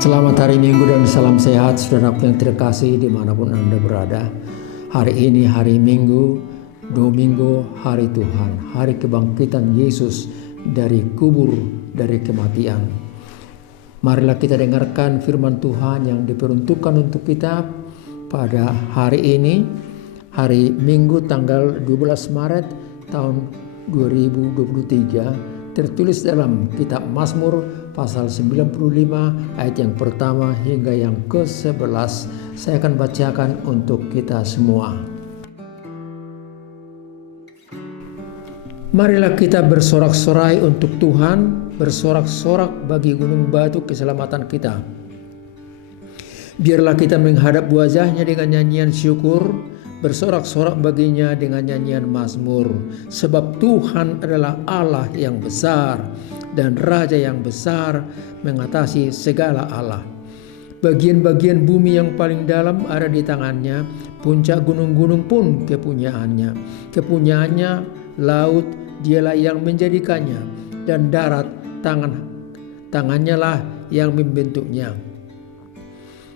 Selamat hari Minggu dan salam sehat saudaraku yang terkasih dimanapun Anda berada. Hari ini hari Minggu, Domingo, hari Tuhan, hari kebangkitan Yesus dari kubur, dari kematian. Marilah kita dengarkan firman Tuhan yang diperuntukkan untuk kita pada hari ini, hari Minggu tanggal 12 Maret tahun 2023, tertulis dalam kitab Mazmur pasal 95 ayat yang pertama hingga yang ke-11. Saya akan bacakan untuk kita semua. Marilah kita bersorak-sorai untuk Tuhan, bersorak-sorak bagi gunung batu keselamatan kita. Biarlah kita menghadap wajahnya dengan nyanyian syukur, bersorak-sorak baginya dengan nyanyian mazmur. Sebab Tuhan adalah Allah yang besar dan Raja yang besar mengatasi segala Allah. Bagian-bagian bumi yang paling dalam ada di tangannya, puncak gunung-gunung pun kepunyaannya. Kepunyaannya laut, dialah yang menjadikannya, dan darat tangannya lah yang membentuknya.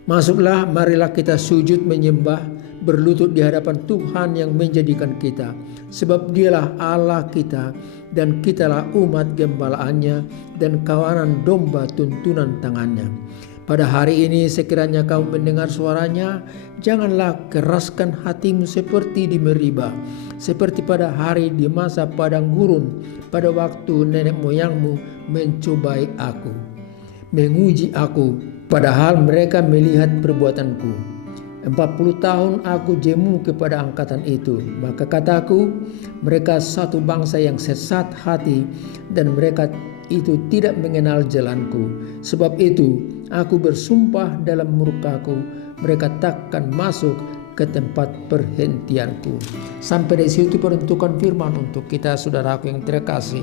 Masuklah, marilah kita sujud menyembah, berlutut di hadapan Tuhan yang menjadikan kita. Sebab dialah Allah kita, dan kitalah umat gembalaannya dan kawanan domba tuntunan tangannya. Pada hari ini sekiranya kamu mendengar suaranya, janganlah keraskan hatimu seperti di Meriba, seperti pada hari di masa padang gurun, pada waktu nenek moyangmu mencobai aku, menguji aku, padahal mereka melihat perbuatanku. 40 tahun aku jemu kepada angkatan itu. Maka kataku, mereka satu bangsa yang sesat hati, dan mereka itu tidak mengenal jalanku. Sebab itu aku bersumpah dalam murkaku, mereka takkan masuk ke tempat perhentianku. Sampai di situ peruntukan firman untuk kita saudaraku yang terkasih.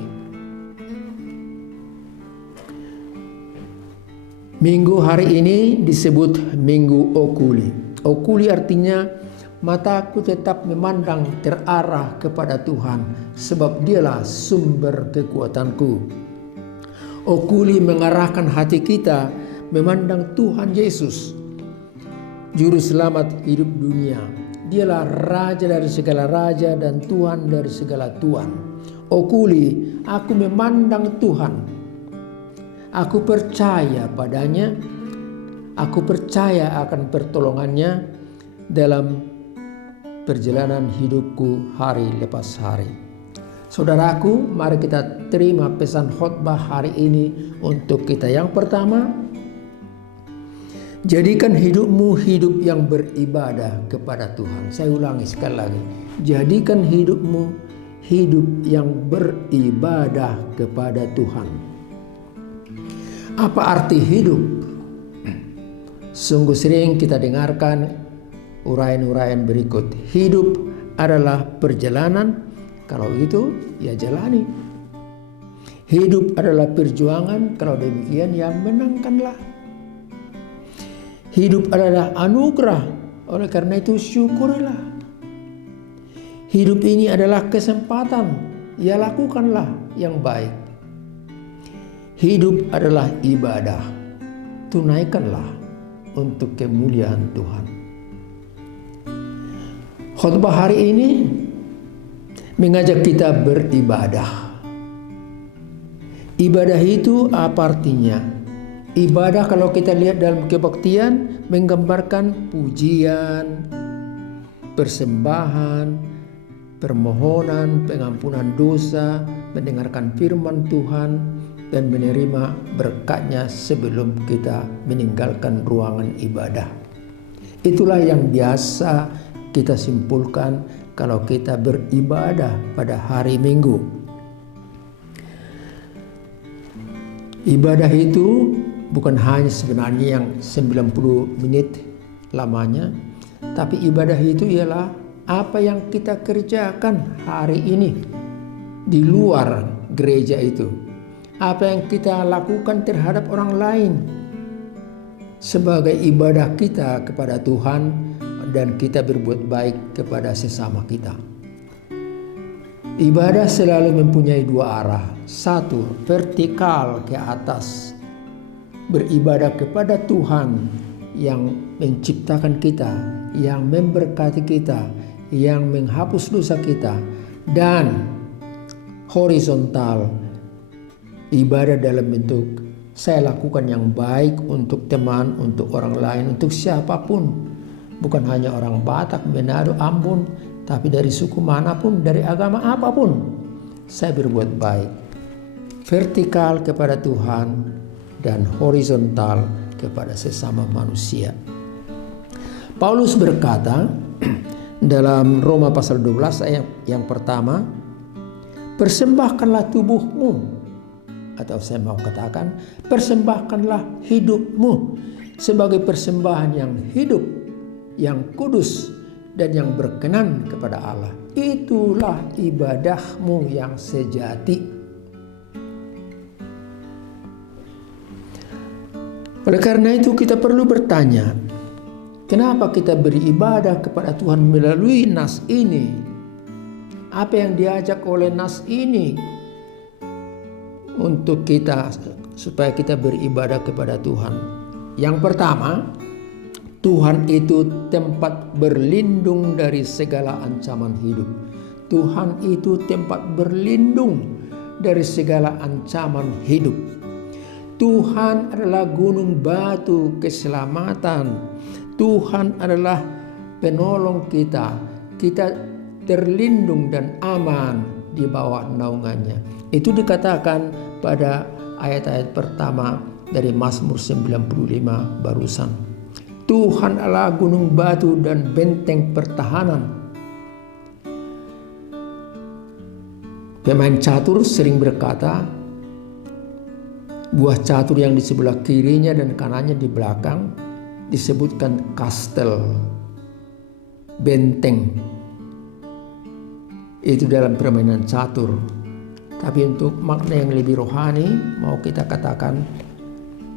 Minggu hari ini disebut Minggu Okuli. Okuli artinya mataku tetap memandang terarah kepada Tuhan, sebab dialah sumber kekuatanku. Okuli mengarahkan hati kita memandang Tuhan Yesus, Juru Selamat hidup dunia. Dialah Raja dari segala raja dan Tuhan dari segala Tuhan. Okuli, aku memandang Tuhan. Aku percaya padanya. Aku percaya akan pertolongannya dalam perjalanan hidupku hari lepas hari. Saudaraku, mari kita terima pesan khotbah hari ini untuk kita. Yang pertama, jadikan hidupmu hidup yang beribadah kepada Tuhan. Saya ulangi sekali lagi. Jadikan hidupmu hidup yang beribadah kepada Tuhan. Apa arti hidup? Sungguh sering kita dengarkan uraian-uraian berikut. Hidup adalah perjalanan, kalau itu ya jalani. Hidup adalah perjuangan, kalau demikian ya menangkanlah. Hidup adalah anugerah, oleh karena itu syukurilah. Hidup ini adalah kesempatan, ya lakukanlah yang baik. Hidup adalah ibadah, tunaikanlah untuk kemuliaan Tuhan. Khotbah hari ini mengajak kita beribadah. Ibadah itu apa artinya? Ibadah kalau kita lihat dalam kebaktian menggambarkan pujian, persembahan, permohonan, pengampunan dosa, mendengarkan firman Tuhan, dan menerima berkatnya sebelum kita meninggalkan ruangan ibadah. Itulah yang biasa kita simpulkan kalau kita beribadah pada hari Minggu. Ibadah itu bukan hanya sebenarnya yang 90 menit lamanya, tapi ibadah itu ialah apa yang kita kerjakan hari ini di luar gereja itu. Apa yang kita lakukan terhadap orang lain sebagai ibadah kita kepada Tuhan, dan kita berbuat baik kepada sesama kita. Ibadah selalu mempunyai dua arah. Satu, vertikal ke atas. beribadah kepada Tuhan yang menciptakan kita, yang memberkati kita, yang menghapus dosa kita, dan horizontal, ibadah dalam bentuk saya lakukan yang baik untuk teman, untuk orang lain, untuk siapapun. Bukan hanya orang Batak, Manado, Ambon, tapi dari suku manapun, dari agama apapun, saya berbuat baik. Vertikal kepada Tuhan dan horizontal kepada sesama manusia. Paulus berkata dalam Roma pasal 12 ayat yang pertama, persembahkanlah tubuhmu, atau saya mau katakan, persembahkanlah hidupmu sebagai persembahan yang hidup, yang kudus, dan yang berkenan kepada Allah. Itulah ibadahmu yang sejati. Oleh karena itu kita perlu bertanya, kenapa kita beribadah kepada Tuhan melalui nas ini? Apa yang diajak oleh nas ini untuk kita supaya kita beribadah kepada Tuhan? Yang pertama, Tuhan itu tempat berlindung dari segala ancaman hidup. Tuhan itu tempat berlindung dari segala ancaman hidup. Tuhan adalah gunung batu keselamatan. Tuhan adalah penolong kita. Kita terlindung dan aman di bawah naungannya. Itu dikatakan pada ayat-ayat pertama dari Mazmur 95 barusan. Tuhan adalah gunung batu dan benteng pertahanan. Pemain catur sering berkata, buah catur yang di sebelah kirinya dan kanannya di belakang disebutkan kastel, benteng. Itu dalam permainan catur. Tapi untuk makna yang lebih rohani, mau kita katakan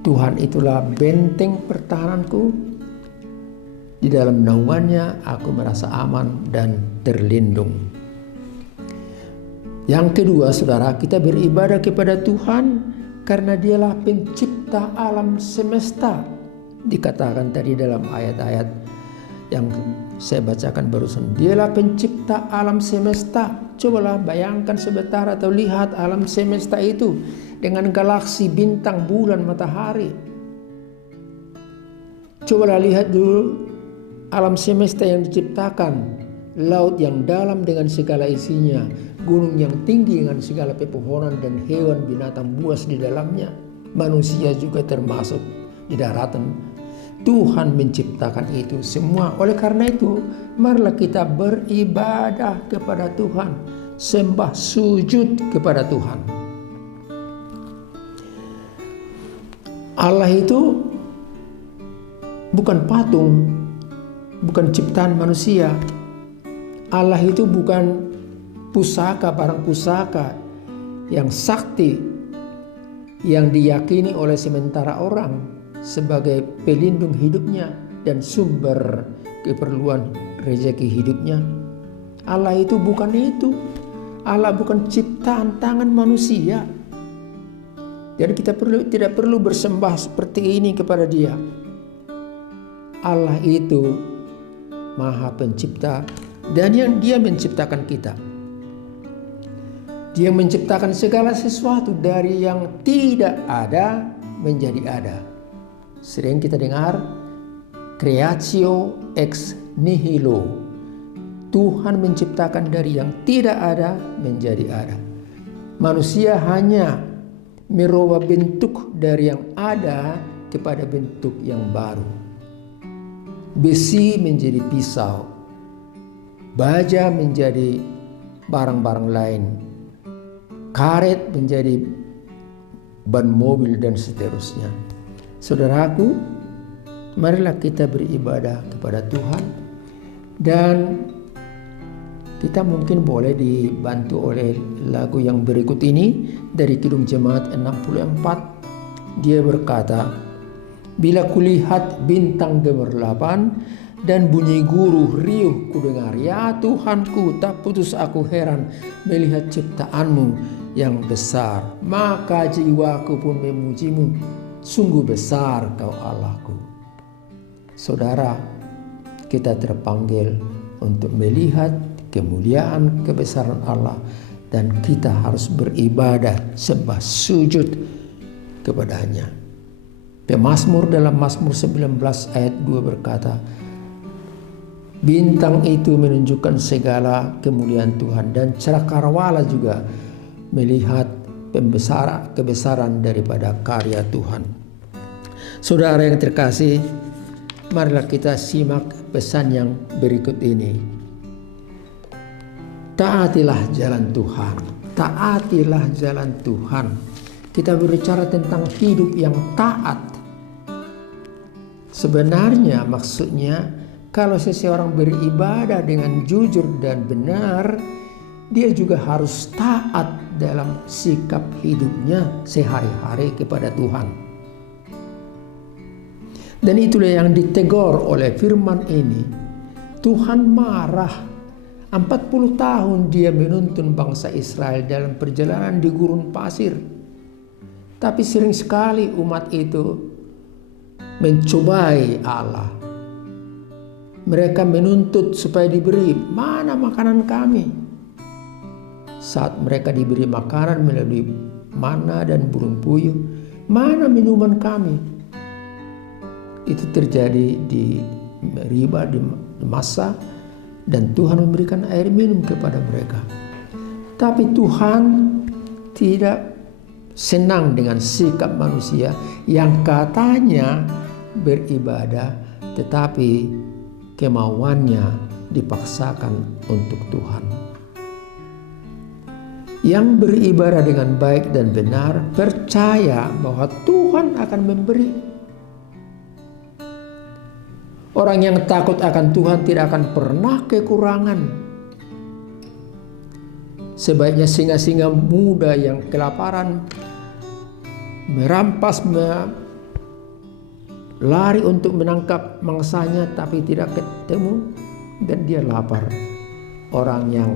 Tuhan itulah benteng pertahananku. Di dalam naungannya aku merasa aman dan terlindung. Yang kedua, saudara, kita beribadah kepada Tuhan karena dialah pencipta alam semesta. Dikatakan tadi dalam ayat-ayat yang saya bacakan barusan. Dialah pencipta alam semesta. Cobalah bayangkan sebentar atau lihat alam semesta itu dengan galaksi, bintang, bulan, matahari. Cobalah lihat dulu alam semesta yang diciptakan. Laut yang dalam dengan segala isinya, gunung yang tinggi dengan segala pepohonan dan hewan binatang buas di dalamnya, manusia juga termasuk di daratan. Tuhan menciptakan itu semua. Oleh karena itu, marilah kita beribadah kepada Tuhan, sembah sujud kepada Tuhan. Allah itu bukan patung, bukan ciptaan manusia. Allah itu bukan pusaka, barang pusaka yang sakti, yang diyakini oleh sementara orang sebagai pelindung hidupnya dan sumber keperluan rezeki hidupnya. Allah itu bukan itu. Allah bukan ciptaan tangan manusia. Jadi kita tidak perlu bersembah seperti ini kepada Dia. Allah itu Maha Pencipta, dan yang Dia menciptakan kita. Dia menciptakan segala sesuatu dari yang tidak ada menjadi ada. Sering kita dengar creatio ex nihilo. Tuhan menciptakan dari yang tidak ada menjadi ada. Manusia hanya merubah bentuk dari yang ada kepada bentuk yang baru. Besi menjadi pisau, baja menjadi barang-barang lain, karet menjadi ban mobil, dan seterusnya. Saudaraku, marilah kita beribadah kepada Tuhan, dan kita mungkin boleh dibantu oleh lagu yang berikut ini dari Kidung Jemaat 64. Dia berkata, bila kulihat bintang gemerlapan dan bunyi guruh riuh kudengar, ya Tuhanku, tak putus aku heran melihat ciptaanmu yang besar. Maka jiwaku pun memujimu Sungguh besar Kau Allahku. Saudara, kita terpanggil untuk melihat kemuliaan kebesaran Allah, dan kita harus beribadah sembah sujud kepadanya. Pemazmur dalam Mazmur 19 ayat 2 berkata, bintang itu menunjukkan segala kemuliaan Tuhan, dan cakrawala juga melihat kebesaran daripada karya Tuhan. Saudara yang terkasih, marilah kita simak pesan yang berikut ini. Taatilah jalan Tuhan, taatilah jalan Tuhan. Kita berbicara tentang hidup yang taat. Sebenarnya maksudnya, kalau seseorang beribadah dengan jujur dan benar, dia juga harus taat dalam sikap hidupnya sehari-hari kepada Tuhan. Dan itulah yang ditegur oleh firman ini. Tuhan marah. 40 tahun dia menuntun bangsa Israel dalam perjalanan di gurun pasir. Tapi sering sekali umat itu mencobai Allah. Mereka menuntut supaya diberi, mana makanan kami? Saat mereka diberi makanan melalui mana dan burung puyuh, mana minuman kami? Itu terjadi di Meriba, di Massa, dan Tuhan memberikan air minum kepada mereka. Tapi Tuhan tidak senang dengan sikap manusia yang katanya beribadah, tetapi kemauannya dipaksakan untuk Tuhan. Yang beribadah dengan baik dan benar percaya bahwa Tuhan akan memberi. Orang yang takut akan Tuhan tidak akan pernah kekurangan. Sebaiknya singa-singa muda yang kelaparan merampas, lari untuk menangkap mangsanya tapi tidak ketemu dan dia lapar. Orang yang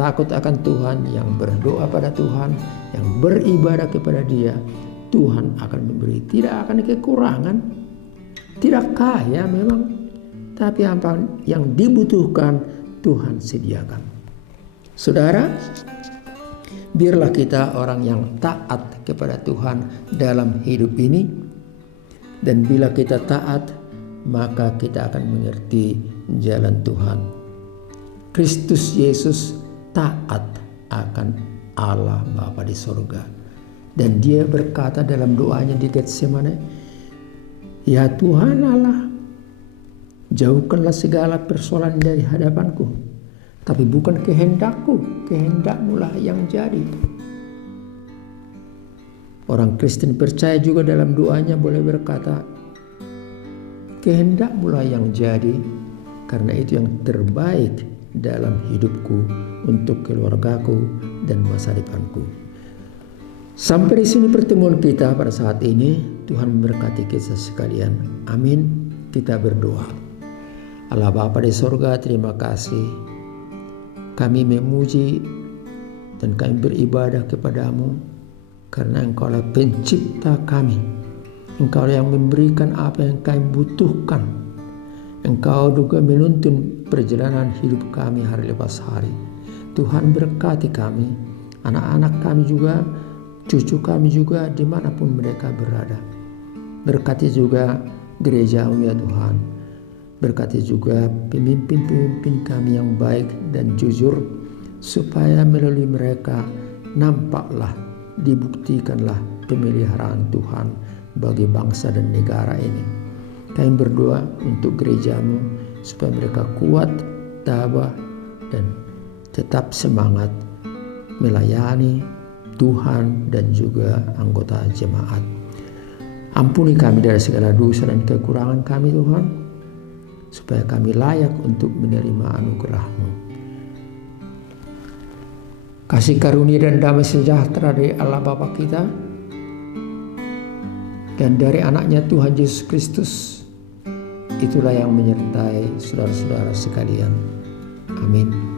takut akan Tuhan, yang berdoa pada Tuhan, yang beribadah kepada Dia, Tuhan akan memberi. Tidak akan kekurangan. Tidak kaya memang, tapi apa yang dibutuhkan Tuhan sediakan. Saudara, biarlah kita orang yang taat kepada Tuhan dalam hidup ini. Dan bila kita taat, maka kita akan mengerti jalan Tuhan. Kristus Yesus taat akan Allah Bapa di sorga. Dan dia berkata dalam doanya di Getsemane, ya Tuhan Allah, jauhkanlah segala persoalan dari hadapanku. Tapi bukan kehendakku, kehendak-Mu yang jadi. Orang Kristen percaya juga dalam doanya boleh berkata, kehendak-Mu yang jadi, karena itu yang terbaik dalam hidupku, untuk keluargaku dan masa depanku. Sampai di sini pertemuan kita pada saat ini. Tuhan memberkati kita sekalian. Amin. Kita berdoa. Allah Bapa di sorga, terima kasih. Kami memuji dan kami beribadah kepadamu karena Engkaulah pencipta kami. Engkau yang memberikan apa yang kami butuhkan. Engkau juga menuntun perjalanan hidup kami hari lepas hari. Tuhan berkati kami, anak-anak kami juga, cucu kami juga, dimanapun mereka berada. Berkati juga gereja-Mu ya Tuhan. Berkati juga pemimpin-pemimpin kami yang baik dan jujur, supaya melalui mereka nampaklah, dibuktikanlah pemeliharaan Tuhan bagi bangsa dan negara ini. Kami berdoa untuk gereja-Mu supaya mereka kuat, tabah, dan tetap semangat melayani Tuhan dan juga anggota jemaat. Ampuni kami dari segala dosa dan kekurangan kami Tuhan, supaya kami layak untuk menerima anugerah-Mu. Kasih karunia dan damai sejahtera dari Allah Bapa kita dan dari anaknya Tuhan Yesus Kristus, itulah yang menyertai saudara-saudara sekalian. Amin.